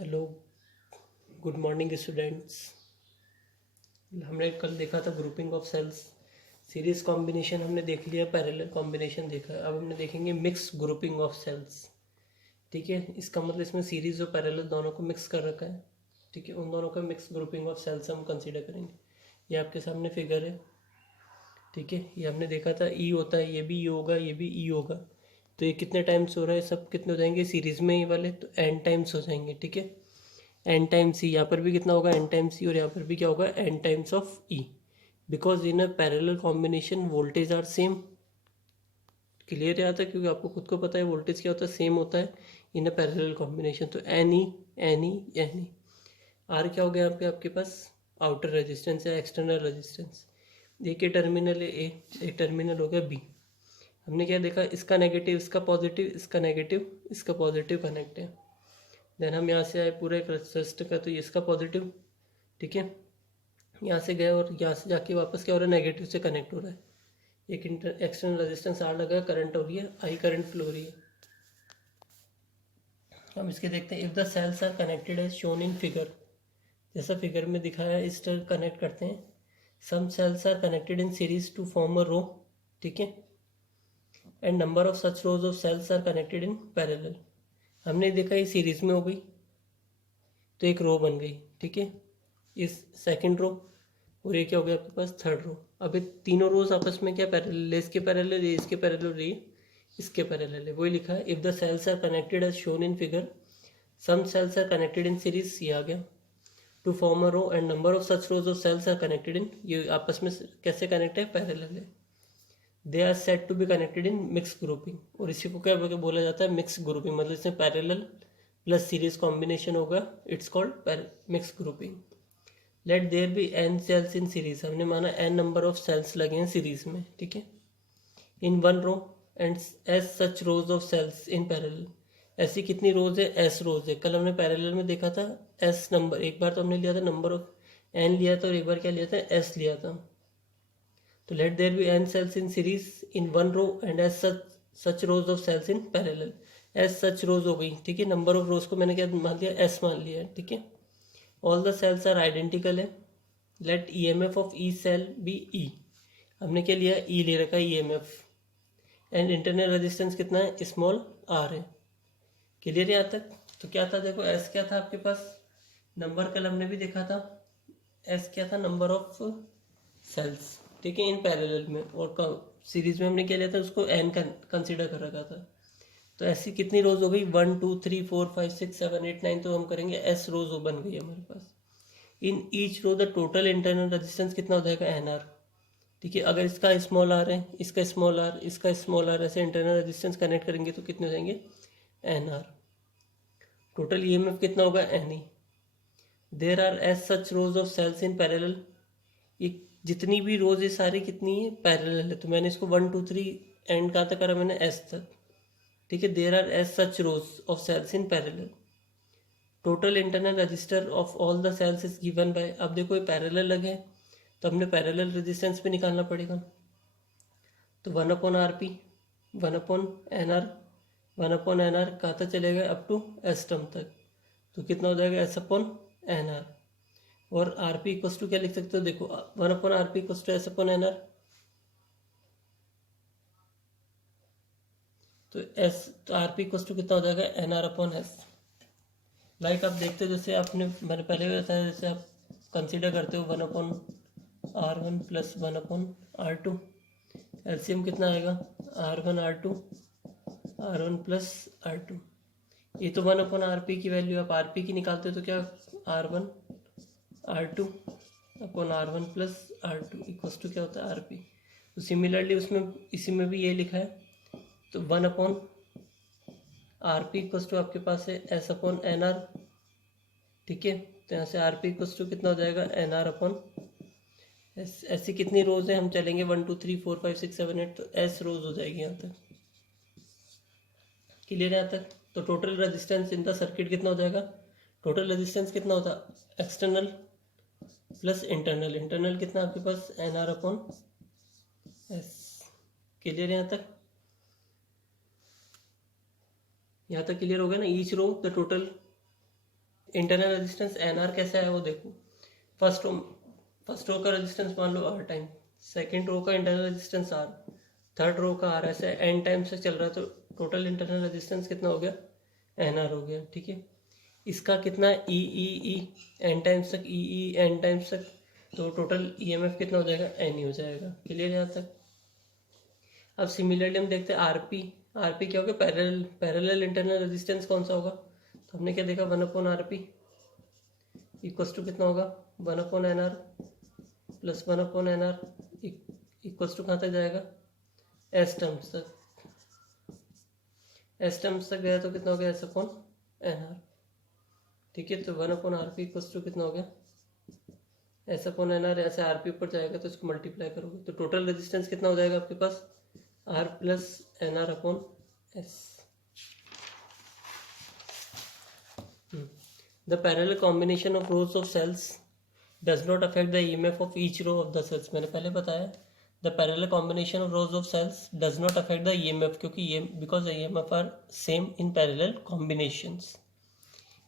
Hello, good morning students. हमने कल देखा था grouping of cells. Series combination हमने देख लिया, पैरेलल कॉम्बिनेशन देखा। अब हमने देखेंगे मिक्स ग्रुपिंग ऑफ सेल्स। ठीक है, इसका मतलब इसमें सीरीज और पैरेलल दोनों को मिक्स कर रखा है। ठीक है, उन दोनों का मिक्स ग्रुपिंग ऑफ सेल्स हम कंसीडर करेंगे। ये आपके सामने फिगर है। ठीक है, ये हमने देखा था ई होता है, ये भी ई होगा, ये भी ई होगा। तो ये कितने टाइम्स हो रहा है, सब कितने हो जाएंगे सीरीज में, ये वाले तो एन टाइम्स हो जाएंगे। ठीक है, एन टाइम्स सी, यहाँ पर भी कितना होगा एन टाइम्स सी, और यहाँ पर भी क्या होगा N times of E, because in a parallel combination voltage are same. Clear है यहाँ तक, क्योंकि आपको खुद को पता है वोल्टेज क्या होता है, सेम होता है इन अ पैरेलल कॉम्बिनेशन। तो N E N E N E. R क्या हो गया यहाँ पे आपके पास, आउटर रेजिस्टेंस या एक्सटर्नल रेजिस्टेंस। देखिए टर्मिनल ए, एक टर्मिनल हो गया बी। हमने क्या देखा, इसका नेगेटिव इसका पॉजिटिव, इसका नेगेटिव इसका पॉजिटिव कनेक्ट है। देन हम यहाँ से आए पूरा एक रजिस्टर का, तो ये इसका पॉजिटिव। ठीक है, यहाँ से गए और यहाँ से जाके वापस क्या हो रहा है, नेगेटिव से कनेक्ट हो रहा है। एक एक्सटर्नल रेजिस्टेंस आर लगा, करंट हो रही है, आई करंट फ्लो हो रही है। हम इसके देखते हैं, if the cells are connected as shown in figure, जैसा फिगर में दिखाया है इस तरह कनेक्ट करते हैं। Some cells are connected in series to form a row. ठीक है, and number of such rows of cells are connected in parallel. हमने देखा ये सीरीज में हो गई तो एक रो बन गई। ठीक है, इस सेकंड रो, और ये क्या हो गया आपके पास थर्ड रो। अब ये तीनों रोज आपस में क्या पैरेलल है, इसके पैरेलल, ये इसके पैरेलल, ये इसके पैरेलल है। वही लिखा है, if the cells are connected as shown in figure, some cells are connected in series, ये आ गया, to form a row and number of such rows of cells are connected in, ये आपस में कैसे कनेक्ट है, पैरेलल है। They are set to be connected in mix grouping, और इसी को क्या बोला जाता है, मिक्स ग्रुपिंग। मतलब इसमें पैरेलल प्लस सीरीज कॉम्बिनेशन होगा, it's called mix grouping. Let there be N cells in series, हमने माना एन नंबर ऑफ सेल्स लगे हैं सीरीज में। ठीक है, in one row and S such rows of cells in parallel, ऐसी कितनी रोज है, एस रोज है। कल हमने पैरेलल में देखा था एस नंबर, एक बार तो हमने लिया था नंबर ऑफ एन लिया था, और एक बार क्या लिया था, एस लिया था। तो let there be N cells in series in one row and S such rows of cells in parallel. S such rows हो गई। ठीक है, नंबर ऑफ रोज को मैंने क्या मान लिया, एस मान लिया है। ठीक है, all the cells are identical है। Let E M F of each cell be E, हमने क्या लिया, ई ले रखा है E M F. And internal resistance कितना है, स्मॉल आर है। क्लियर है यहाँ तक। तो क्या था, देखो एस क्या था आपके पास, नंबर कल हमने भी देखा था, एस क्या था, नंबर ऑफ सेल्स। ठीक है, इन पैरेलल में, और सीरीज में हमने क्या लिया था, उसको एन कंसिडर कर रखा था। तो ऐसी कितनी रोज हो गई, 1 2 3 4 5 6 7 8 9, तो हम करेंगे एस रोज बन गई हमारे पास। In each row the total internal resistance कितना हो जाएगा, एन आर। ठीक है, अगर इसका स्मॉल आर है, इसका स्मॉल आर, इसका स्मॉल आर, ऐसे इंटरनल रेजिस्टेंस कनेक्ट करेंगे तो कितने हो जाएंगे, N R. Total E M F कितना होगा, N E. There are S such rows of cells in parallel, ये जितनी भी रोज है सारी कितनी है, पैरेलल है। तो मैंने इसको 1 2 3 एंड कहाँ तक करा मैंने, एस तक। ठीक है, there are S such rows of cells in parallel. Total internal register of all the cells is given by, अब देखो ये पैरेलल लगे तो हमने पैरेलल रेजिस्टेंस भी निकालना पड़ेगा। तो 1/RP, 1/NR, 1/NR कहाँ तक चलेगा, अप टू एस टर्म तक। तो कितना हो जाएगा, S/NR। और आर पी इक्वस टू क्या लिख सकते हो, देखो 1/RP इक्वस टू S/NR। तो एस, तो आर पी इक्वस टू कितना हो जाएगा, NR/S। लाइक आप देखते हो, जैसे आपने, मैंने पहले भी बताया, जैसे आप कंसीडर करते हो 1/R1 प्लस 1/R2, एलसीएम कितना आएगा, R1 प्लस R2। ये तो 1/RP की वैल्यू, आप RP की निकालते हो तो क्या, R1 plus R2 equals to क्या होता है, RP। तो सिमिलरली उसमें, इसी में भी ये लिखा है, तो 1/RP इक्वस टू आपके पास है S/NR। ठीक है, तो यहाँ से RP इक्वस टू कितना हो जाएगा, NR/S। ऐसी कितनी रोज है, हम चलेंगे 1 2 3 4 5 6 7 8, तो S रोज हो जाएगी यहाँ तक। क्लियर है यहाँ तक। तो total resistance in the circuit कितना हो जाएगा, टोटल रेजिस्टेंस कितना होता, एक्सटर्नल प्लस इंटरनल, इंटरनल कितना आपके पास, NR/S। क्लियर है यहाँ तक, यहाँ तक क्लियर हो गया ना। Each row the total internal resistance N R कैसा है वो देखो। फर्स्ट रो का रेजिस्टेंस मान लो आर टाइम, सेकेंड रो का internal resistance R, third row का आर, ऐसे एन टाइम से चल रहा है, तो टोटल इंटरनल रेजिस्टेंस कितना हो गया, एन आर हो गया। ठीक है, इसका कितना ई एन टाइम्स तक, ई एन टाइम्स तक, तो टोटल ईएमएफ कितना हो जाएगा, एन ही हो जाएगा। क्लियर यहाँ तक। अब सिमिलरली हम देखते हैं आरपी। आरपी क्या होगा, पैरेलल इंटरनल रेजिस्टेंस कौन सा होगा, तो हमने क्या देखा, 1 अपॉन आरपी इक्वल्स टू कितना होगा, 1 upon N R plus 1 upon N R equals to कहाँ तक जाएगा, एस टर्म्स तक। एस टर्म्स तक गया तो कितना हो गया, एस अपॉन एन आर। ठीक है, तो 1 अपॉन आरपी इक्वल्स टू कितना हो गया, एस अपॉन एन आर। ऐसे आरपी ऊपर जाएगा तो इसको मल्टीप्लाई करोगे तो टोटल रेजिस्टेंस कितना हो जाएगा आपके पास, R plus N R upon S. The parallel combination of rows of cells does not affect the EMF of each row of the cells. मैंने पहले बताया the parallel combination of rows of cells does not affect the EMF, क्योंकि because the EMF are same in parallel combinations.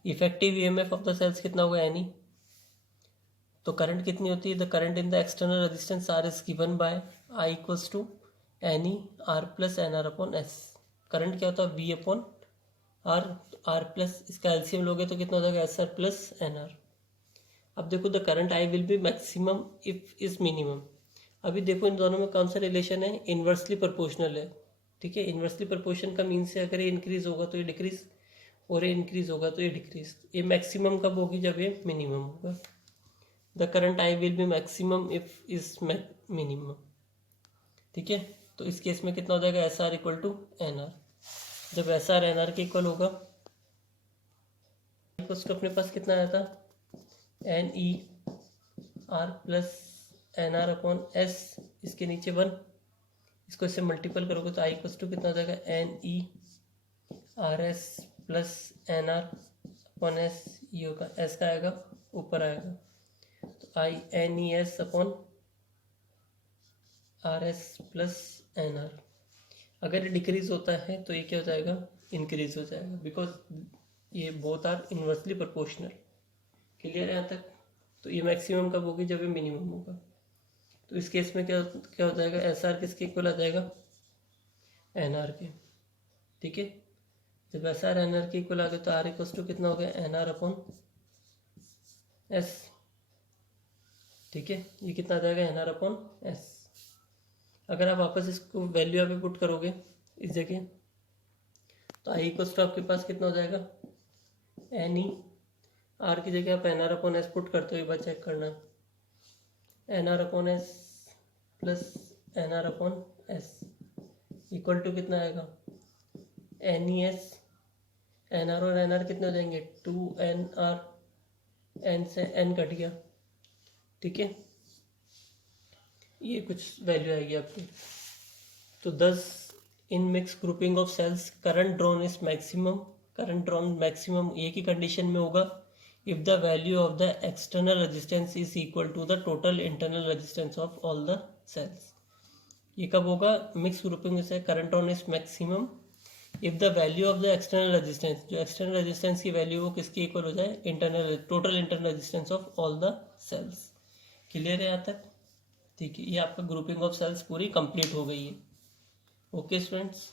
Effective EMF of the cells कितना होगा, any, तो current कितनी होती है, the current in the external resistance R is given by I equals to any R plus NR upon S. Current क्या होता है, V upon R, R plus इसका एलसीएम लोगे तो कितना हो जाएगा, S R plus N R. अब देखो the current I will be maximum if is minimum. अभी देखो इन दोनों में कौन सा रिलेशन है, इन्वर्सली प्रोपोर्शनल है। ठीक है, इन्वर्सली प्रोपोर्शन का मीन से अगर ये इंक्रीज होगा तो ये डिक्रीज, और ये इंक्रीज होगा तो ये डिक्रीज। ये मैक्सिमम कब होगी, जब ये मिनिमम होगा। The current I will be maximum if is minimum. ठीक है, तो इस केस में कितना हो जाएगा, S R equal to N R. जब एस आर एन आर के इक्वल होगा, उसको अपने पास कितना आया था, N E R plus N R upon S, इसके नीचे 1, इसको इससे मल्टीपल करोगे तो आई इक्वल टू कितना हो जाएगा, N E R S plus N R upon S. ये होगा, एस का आएगा ऊपर आएगा, तो I N E S upon R S plus N R. अगर ये डिक्रीज होता है तो ये क्या हो जाएगा, इंक्रीज हो जाएगा, बिकॉज ये both are inversely proportional. Clear है यहाँ तक। तो ये मैक्सिमम कब होगी, जब ये मिनिमम होगा। तो इस केस में क्या क्या हो जाएगा, एस आर किसके इक्वल आ जाएगा, एन आर के। ठीक है, जब एस आर एन आर के इक्वल आ गया तो आर इक्वल टू कितना हो गया, एन आर अपॉन एस। ठीक है, ये कितना आ जाएगा, एन आर अपॉन एस। अगर आप वापस इसको वैल्यू यहाँ पे पुट करोगे इस जगह, तो आई इक्वल टू आपके पास कितना हो जाएगा, एन ई आर की जगह आप N R upon S put करते हो, एक बार चेक करना, N R upon S plus N R upon S equal to कितना आएगा, N E S, N R और एन आर कितने हो जाएंगे, 2 एन आर, एन से एन कट गया। ठीक है, ये कुछ वैल्यू आएगी आपकी। तो 10 in mix grouping of cells current drawn is maximum. Current drawn maximum एक ही कंडीशन में होगा, if the value of the external resistance is equal to the total internal resistance of all the cells. ये कब होगा, mix grouping से current drawn is maximum if the value of the external resistance, जो external resistance की value वो किसके इक्वल हो जाए, internal, total internal resistance of all the cells. Clear है यहाँ तक। ठीक है, ये आपका ग्रुपिंग ऑफ सेल्स पूरी कंप्लीट हो गई है। Okay students.